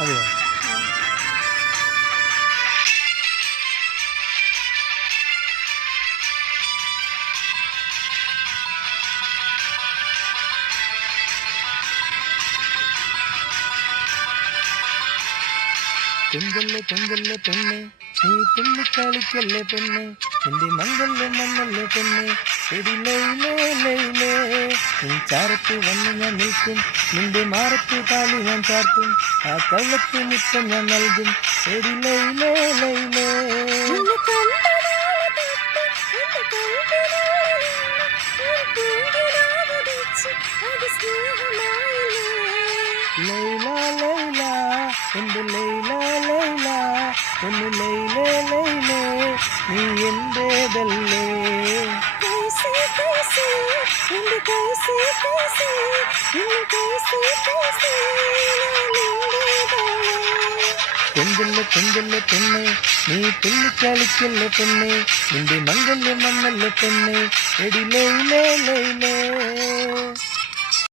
അതെയോ? പെൺകൊല്ലേ പെൺകൊല്ലേ പെണ്ണെ, നീ തുള്ളിക്കളിക്കല്ലേ പെണ്ണെ, നിന്റെ മങ്കല്ലേ മണ്ണല്ലേ പെണ്ണെ, എടിലയിലേ നിൻ ചാരത്ത് വന്ന് ഞാൻ നിൽക്കും, നിന്റെ മാറത്ത് താലി ഞാൻ ചാർത്തും, ആ കള്ളത്ത് മുത്തം ഞാൻ നൽകും, എടിലയിലേ. ലൈല ലൈല എൻ്റെ ലൈല ലൈല ഒന്ന് ലൈലേ ലൈലേ നീ എൻ്റേതല്ലേ. പെൺകൊല്ലേ പെൺകൊല്ലേ പെണ്ണെ, നീ തുള്ളിക്കളിക്കല്ലേ പെണ്ണെ, നിന്റെ മംഗല്യം മണ്ണല്ലേ പെണ്ണെ, എടി ലൈലേ.